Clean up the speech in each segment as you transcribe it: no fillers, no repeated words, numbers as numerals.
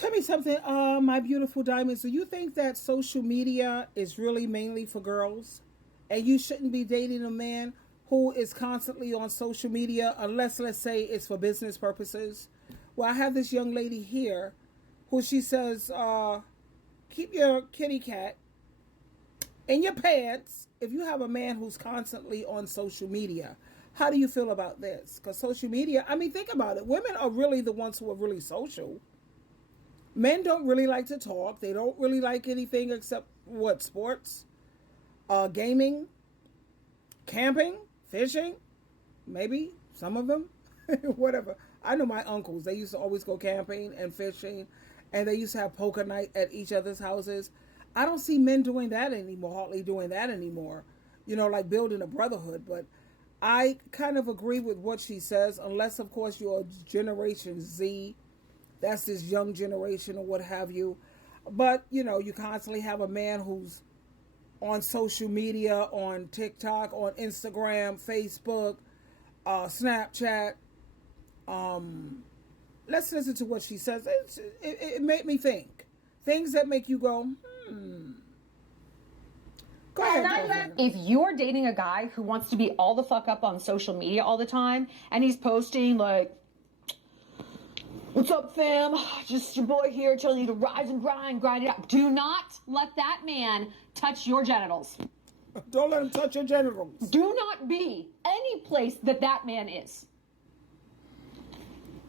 Tell me something, my beautiful diamonds. Do you think that social media is really mainly for girls? And you shouldn't be dating a man who is constantly on social media unless, let's say, it's for business purposes? Well, I have this young lady here who she says, keep your kitty cat in your pants if you have a man who's constantly on social media. How do you feel about this? Because social media, I mean, think about it. Women are really the ones who are really social. Men don't really like to talk. They don't really like anything except what? Sports, gaming, camping, fishing, maybe some of them, whatever. I know my uncles. They used to always go camping and fishing, and they used to have poker night at each other's houses. I don't see men doing that anymore. Hardly doing that anymore. You know, like building a brotherhood. But I kind of agree with what she says, unless of course you're Generation Z. That's this young generation or what have you. But, you know, you constantly have a man who's on social media, on TikTok, on Instagram, Facebook, Snapchat. Let's listen to what she says. It made me think. Things that make you go, Go ahead. If you're dating a guy who wants to be all the fuck up on social media all the time, and he's posting like, what's up, fam? Just your boy here telling you to rise and grind it up. Do not let that man touch your genitals. Don't let him touch your genitals. Do not be any place that that man is.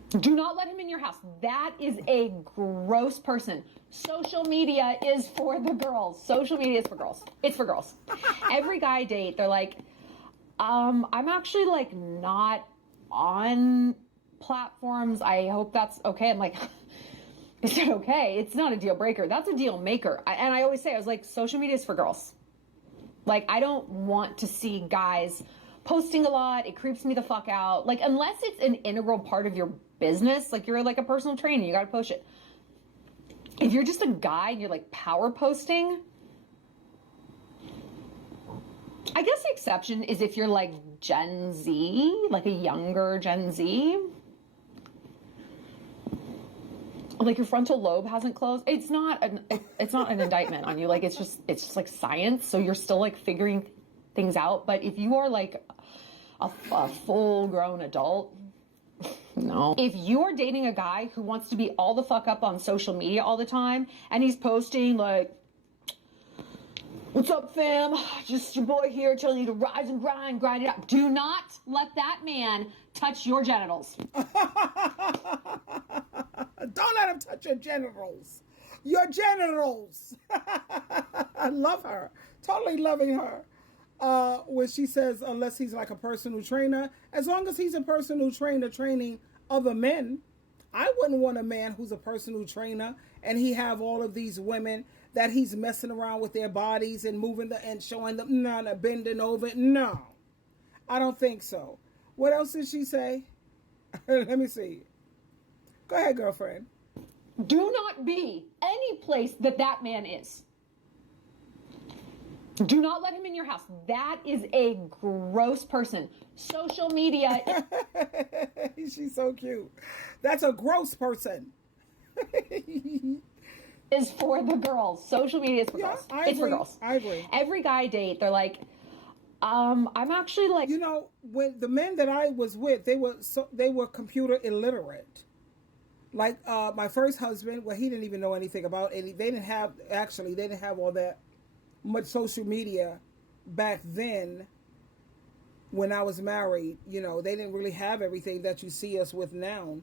Do not let him in your house. That is a gross person. Social media is for the girls. Social media is for girls. It's for girls. Every guy I date, they're like, I'm actually like not on platforms. I hope that's okay. I'm like, is it okay? It's not a deal breaker. That's a deal maker. And I always say, I was like, social media is for girls. Like, I don't want to see guys posting a lot. It creeps me the fuck out. Like, unless it's an integral part of your business, like you're like a personal trainer, you got to post it. If you're just a guy and you're like power posting, I guess the exception is if you're like Gen Z, like a younger Gen Z. Like your frontal lobe hasn't closed. It's not an indictment on you. Like it's just like science. So you're still like figuring things out. But if you are like a full grown adult, no. If you're dating a guy who wants to be all the fuck up on social media all the time, and he's posting like, what's up, fam? Just your boy here telling you to rise and grind it up. Do not let that man touch your genitals. Don't let him touch your genitals. Your genitals. I love her. Totally loving her. When she says, unless he's like a personal trainer, as long as he's a personal trainer training other men, I wouldn't want a man who's a personal trainer and he have all of these women that he's messing around with their bodies and moving the and showing them, no, bending over. No, I don't think so. What else did she say? Let me see. Go ahead, girlfriend. Do not be any place that that man is. Do not let him in your house. That is a gross person. Social media. She's so cute. That's a gross person. Is for the girls. Social media is for girls. It's for girls. I agree. Every guy I date, they're like, I'm actually like, you know, when the men that I was with, they were computer illiterate. Like my first husband, well, he didn't even know anything about it. They didn't have all that much social media back then. When I was married, you know, they didn't really have everything that you see us with now.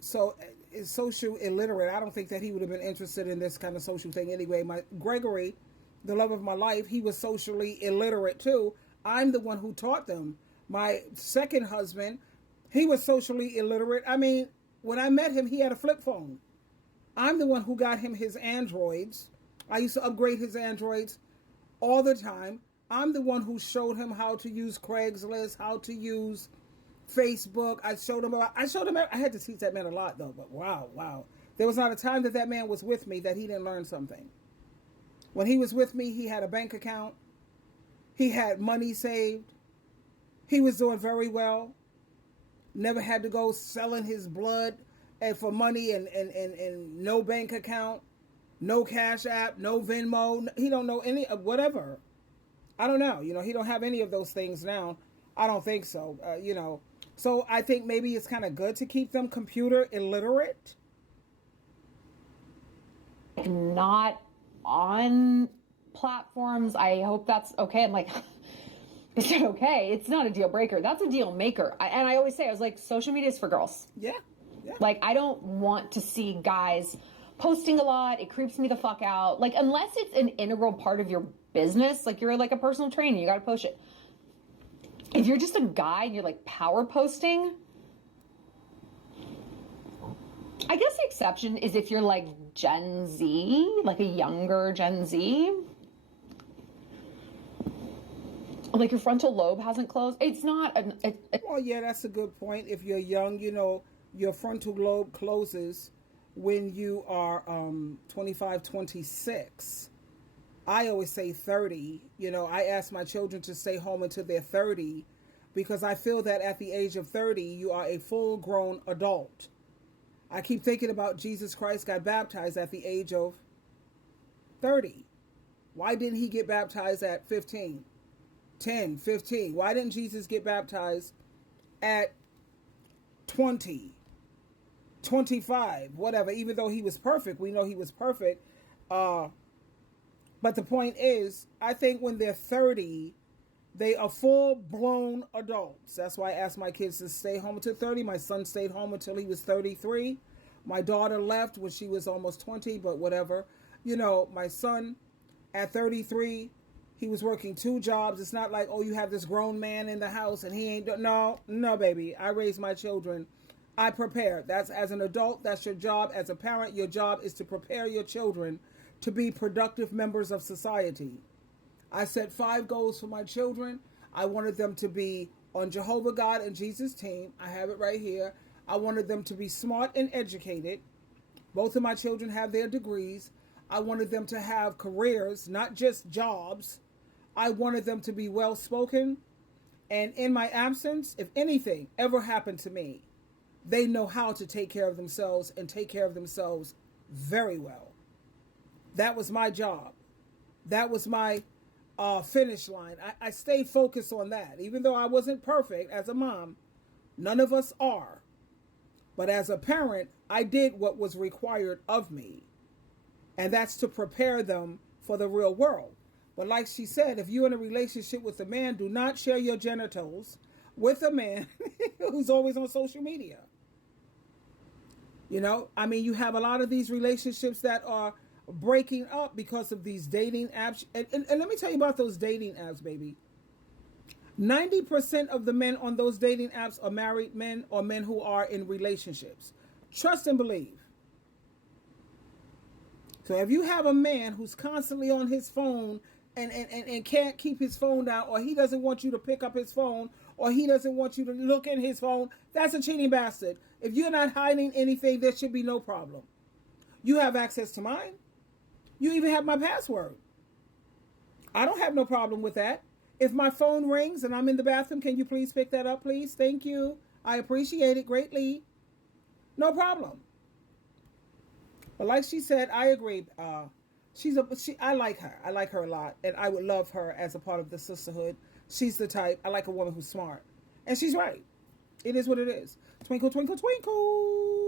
So it's social illiterate. I don't think that he would have been interested in this kind of social thing anyway. My Gregory, the love of my life, he was socially illiterate too. I'm the one who taught them. My second husband, he was socially illiterate. I mean, when I met him, he had a flip phone. I'm the one who got him his Androids. I used to upgrade his Androids all the time. I'm the one who showed him how to use Craigslist, how to use Facebook. I showed him. I had to teach that man a lot though. But wow. There was not a time that man was with me that he didn't learn something. When he was with me, he had a bank account. He had money saved. He was doing very well. Never had to go selling his blood and for money and no bank account, no Cash App, no Venmo. He don't know any of whatever. I don't know. He don't have any of those things now. I don't think so. So I think maybe it's kind of good to keep them computer illiterate. Not on platforms. I hope that's okay. I'm like, is it okay? It's not a deal breaker. That's a deal maker. And I always say, I was like, social media is for girls. Yeah. Like, I don't want to see guys posting a lot. It creeps me the fuck out. Like, unless it's an integral part of your business, like you're like a personal trainer, you got to post it. If you're just a guy and you're like power posting, I guess the exception is if you're like Gen Z, like a younger Gen Z. Like your frontal lobe hasn't closed. It's not Well, yeah, that's a good point. If you're young, your frontal lobe closes when you are 25, 26. I always say 30. I ask my children to stay home until they're 30 because I feel that at the age of 30, you are a full-grown adult. I keep thinking about Jesus Christ got baptized at the age of 30. Why didn't he get baptized at 15, 10, 15? Why didn't Jesus get baptized at 20, 25, whatever? Even though he was perfect, we know he was perfect. But the point is, I think when they're 30, they are full-blown adults. That's why I asked my kids to stay home until 30. My son stayed home until he was 33. My daughter left when she was almost 20, but whatever. My son, at 33, he was working 2 jobs. It's not like, oh, you have this grown man in the house and he ain't... No, baby. I raised my children. I prepare. That's, as an adult, that's your job. As a parent, your job is to prepare your children to be productive members of society. I set 5 goals for my children. I wanted them to be on Jehovah God and Jesus' team. I have it right here. I wanted them to be smart and educated. Both of my children have their degrees. I wanted them to have careers, not just jobs. I wanted them to be well-spoken. And in my absence, if anything ever happened to me, they know how to take care of themselves and take care of themselves very well. That was my job. That was my finish line. I stayed focused on that. Even though I wasn't perfect as a mom, none of us are. But as a parent, I did what was required of me. And that's to prepare them for the real world. But like she said, if you're in a relationship with a man, do not share your genitals with a man who's always on social media. You have a lot of these relationships that are breaking up because of these dating apps. And let me tell you about those dating apps, baby. 90% of the men on those dating apps are married men or men who are in relationships. Trust and believe. So if you have a man who's constantly on his phone and can't keep his phone down, or he doesn't want you to pick up his phone, or he doesn't want you to look in his phone, that's a cheating bastard. If you're not hiding anything, there should be no problem. You have access to mine. You even have my password. I don't have no problem with that. If my phone rings and I'm in the bathroom, can you please pick that up, please? Thank you. I appreciate it greatly. No problem. But like she said, I agree. I like her. I like her a lot. And I would love her as a part of the sisterhood. She's the type. I like a woman who's smart. And she's right. It is what it is. Twinkle, twinkle, twinkle.